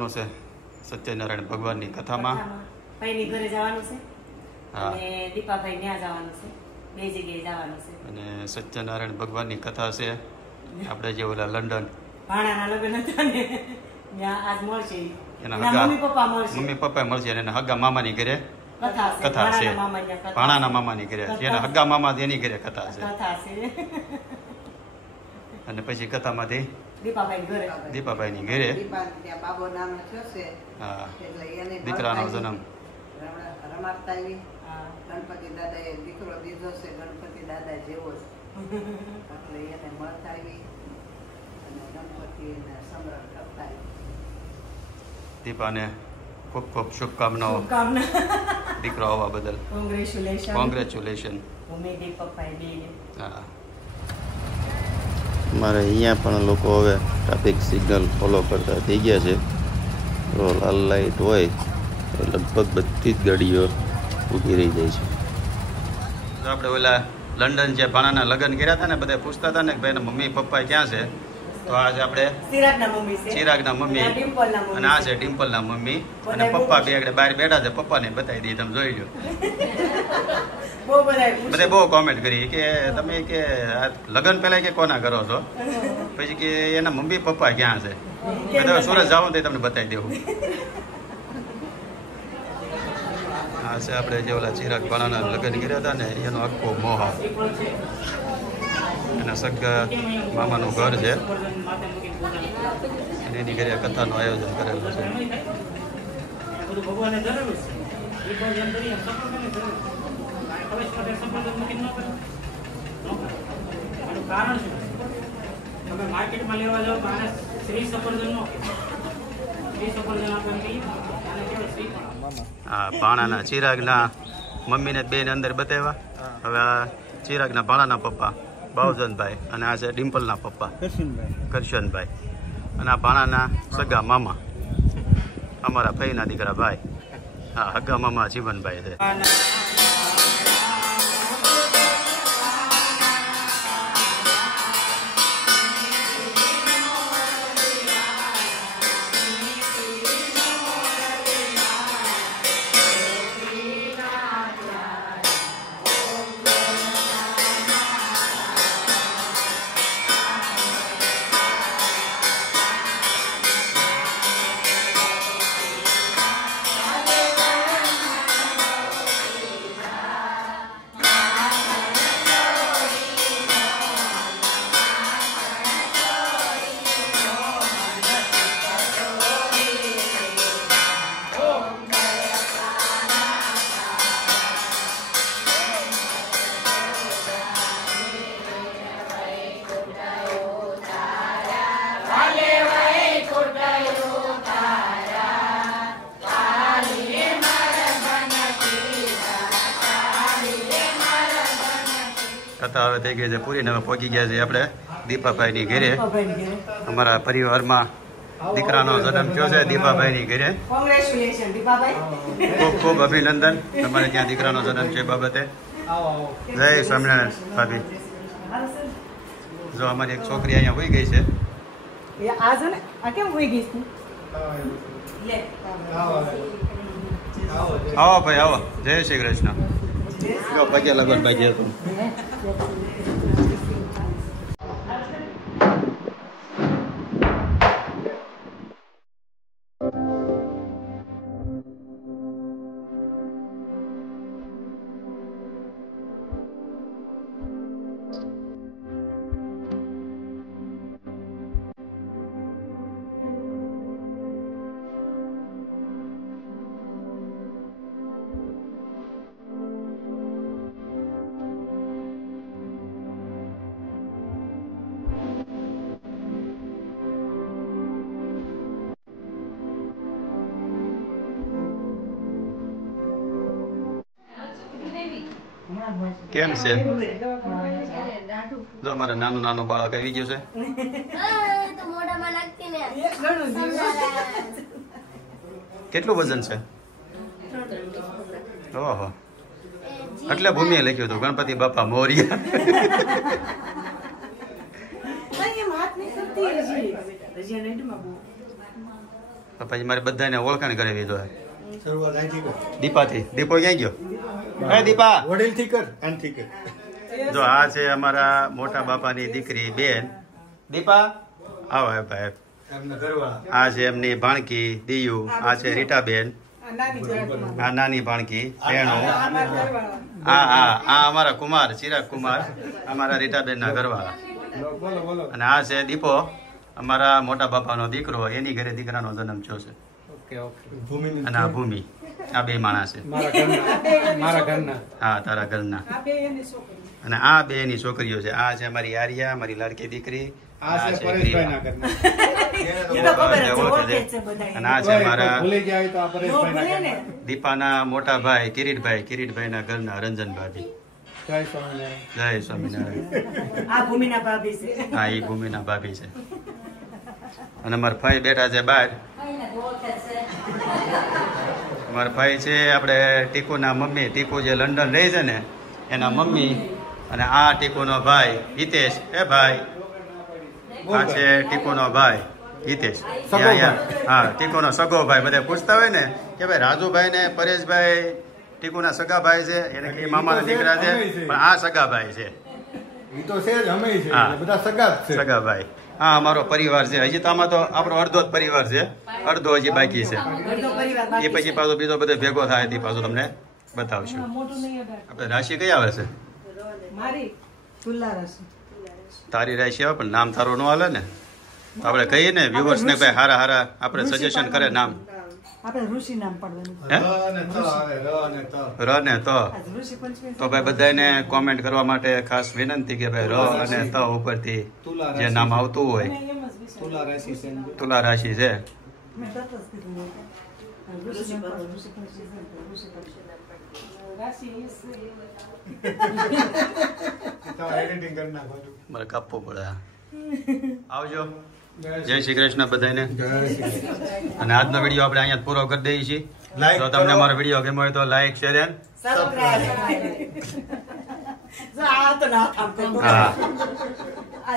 જવાનું છે સત્યનારાયણ ભગવાનની કથામાં. ભાઈની ઘરે જવાનું છે હા, અને દીપાભાઈ ત્યાં જવાનું છે. બે જગ્યાએ જવાનું છે. અને સત્યનારાયણ ભગવાનની કથા છે. આપણે જે ઓલા લંડન ભાણાના લગ્ન હતા ને ત્યાં આજ મળશે. એના એના હગા મમ્મી પપ્પા મળશે. મમ્મી પપ્પા મળશે અને એના હગા મામાની ઘરે કથા છે. કથા છે. ભાણાના મામા ત્યાં કથા ભાણાના મામાની ઘરે એના હગા મામા એની ઘરે કથા છે. કથા છે. અને પછી કથામાંથી દીપાભાઈ ઘરે દીપાભાઈની ઘરે ત્યાં બાબો નામ થયો છે હા એટલે એને દીકરાનો જન્મ. રમાડતા આવી હા. ગણપતિ દાદાએ દીકરો દીધો છે ગણપતિ દાદા જેવો છે એટલે એને મળતા આવી અને ગણપતિને સમરણ કરતા આવી. દીપાને ખૂબ ખૂબ શુભકામનાઓ શુભકામના. દીકરો આવવા બદલ. કોંગ્રેચ્યુલેશન. કોંગ્રેચ્યુલેશન. મમ્મી દીપકભાઈ બેને. હા, અમારે અહીંયા પણ લોકો હવે ટ્રાફિક સિગ્નલ ફોલો કરતા થઈ ગયા છે. તો લાલ લાઇટ હોય તો લગભગ બધી જ ગાડીઓ ઊભી રહી જાય છે. તો આપણે ઓલા લંડન જે ભાણાના લગ્ન કર્યા હતા ને બધા પૂછતા હતા ને કે ભાઈ મમ્મી પપ્પા ક્યાં છે, તો આજે આપણે ચિરાગના મમ્મી છે. ચિરાગના મમ્મી આ ડિમ્પલના મમ્મી અને આ છે ડિમ્પલના મમ્મી અને પપ્પા બે આગળ બહાર બેઠા છે. પપ્પાને બતાવી દઈએ, તમે જોઈ લો. બહુ બધાએ પૂછ્યું. બધે બહુ કોમેન્ટ કરી કે તમે કે આ લગ્ન પહેલા કે કોના કરો છો, પછી કે એના મમ્મી પપ્પા ક્યાં છે. તમે સુરત જાઓ તો તમને બતાવી દેવું. આ છે આપણે જે ઓલા ચિરાગ ભાણાના લગ્ન કર્યા હતા ને એનો આખો મોહ. એના સગા મામાનું ઘર છે અને એની ઘરે કથાનું આયોજન કરેલું છે. માર્કેટમાં લેવા જાવ તો આને શ્રી સફરજન નો શ્રી સફરજન આપણને કહીએ આને કેવું શ્રી આ ભાણાના ચિરાગના મમ્મીને બેન અંદર બતાવ્યા. હવે આ ચિરાગના ભાણાના પપ્પા બાવજનભાઈ અને આ છે ડિમ્પલના પપ્પા કરશનભાઈ અને આ ભાણાના સગા મામા અમારા ભાઈના દીકરા ભાઈ. હા, હગા મામા જીવનભાઈ છે. કથા હવે થઈ ગઈ છે પૂરી ને હવે પહોંચી ગયા છે આપણે દીપાભાઈની ઘરે. દીપાભાઈની ઘરે. અમારા પરિવારમાં દીકરાનો જન્મ થયો છે દીપાભાઈની ઘરે. કોંગ્રેચ્યુલેશન દીપાભાઈ. ખૂબ ખૂબ અભિનંદન તમારે ત્યાં દીકરાનો જન્મ છે બાબતે. જય સ્વામિનારાયણ ભાભી. જો અમારી એક છોકરી અહીંયા હોઈ ગઈ છે. એ આ જો ને આ કેમ હોઈ ગઈ તું? લે. આવો ભાઈ આવો. જય શ્રી કૃષ્ણ. જો પગે લગન ભાઈ હતું. કેમ છે? જો અમારે નાનું નાનું બાળક આવી ગયું છે. કેટલું વજન છે? ઓહો, એટલે ભૂમિએ લખ્યું હતું ગણપતિ બાપા મોરિયા. તો પછી મારે બધાને ઓળખાણ કરાવી દો શરૂઆત અહીંથી કર. દીપાથી. દીપો ક્યાં ગયો? હે દીપા, વડીલથી કર, આનથી કર. જો આ છે અમારા મોટા બાપાની દીકરી બેન દીપા. આવો હે ભાઈ. એમના ઘરવાળા. આ છે એમની ભાણકી દિયુ. આ છે રીટાબેન. આ નાની જરાકમાં. આ નાની ભાણકી બેનો. આ અમારા ઘરવાળા. આ અમારા કુમાર ચિરાગ કુમાર, અમારા રીટાબેન ના ઘરવાળા. બોલો બોલો. અને આ છે દીપો, અમારા મોટા બાપાનો દીકરો. એની ઘરે દીકરાનો જન્મ થયો છે. Okay okay. ભૂમિની અને આ ભૂમિ. આ બે માણસ છે. મારા ઘરના. હા, તારા ઘરના. આ બે એની છોકરી. અને આ બે એની છોકરીઓ છે. આ છે અમારી આર્યા, મારી લાડકી દીકરી. આ છે પરેશભાઈના ઘરના. એ તો ખબર જ છે, ઓળખે જ છે બધાય. અને આ છે અમારા ભૂલી ગયા હોય તો આ નો પરેશભાઈના ભૂલે ને. ઘરના. દીપાના મોટા ભાઈ કિરીટભાઈ ના ઘરના રંજન ભાભી. જય સ્વામિનારાયણ. જય સ્વામિનારાયણ. આ ભૂમિના ભાભી છે. હા, એ ભૂમિના ભાભી છે. અને અમારા ભાઈ બેઠા છે બહાર. અમારા ભાઈ છે આપણે ટીકુના મમ્મી. ટીકુ જે લંડન રહે છે ને એના મમ્મી. અને આ ટીકુનો ભાઈ હિતેશ. એ ભાઈ, આ છે ટીકુનો ભાઈ હિતેશ. હા, ટીકુનો સગો ભાઈ. બધા પૂછતા હોય ને કે ભાઈ રાજુભાઈ ને પરેશભાઈ ટીકુના સગા ભાઈ છે, એને કે મામાના દીકરા છે, પણ આ સગા ભાઈ છે. ઈ તો છે જ, અમે છે. હા. બધા સગા જ છે. સગા ભાઈ. હા, અમારો પરિવાર છે. હજી તો આમાં તો આપણો અડધો જ પરિવાર છે, અડધો હજી બાકી છે. અડધો પરિવાર એ બાકી પછી પાછો બીજો બધો ભેગો થાય તે પાછું તમને બતાવશું. મોટું નહીં અઢાર. આપણે રાશિ કઈ આવે છે? મારી તુલા રાશિ. તારી રાશિ આવે પણ નામ તારું ન હાલે ને. તો આપણે કહીએ ને વ્યુઅર્સ ને ભાઈ હારા હારા આપણે સજેશન કરે નામ. આપણે ઋષિ નામ પાડવાનું. હે? ર અને ત આવે, ર અને ત. ર ને તો આજ ઋષિ પંચમી તો ભાઈ બધાને કોમેન્ટ કરવા માટે ખાસ વિનંતી કે ભાઈ ર અને ત ઉપરથી જે નામ આવતું હોય. એમ જ વિચાર. તુલા રાશિ છે. તુલા રાશિ છે. મેં તરત જ કીધું. ઋષિ નામ પાડો, ઋષિ પંચમી છે, ઋષિ પંચમી. રાશિ એ છે. તો એડિટિંગ કરી નાખવાનું. મારે કાપવું પડે. આવજો. જય શ્રી કૃષ્ણ બધાને. અને આજનો વિડીયો આપણે અહીંયા જ પૂરો કરી દઈએ છીએ. Like જો તમને કરો. મારો વિડીયો ગમ્યો હોય તો લાઈક શેર એન્ડ સબસ્ક્રાઇબ. જો આ તો ના થામ કરતો. હા. આ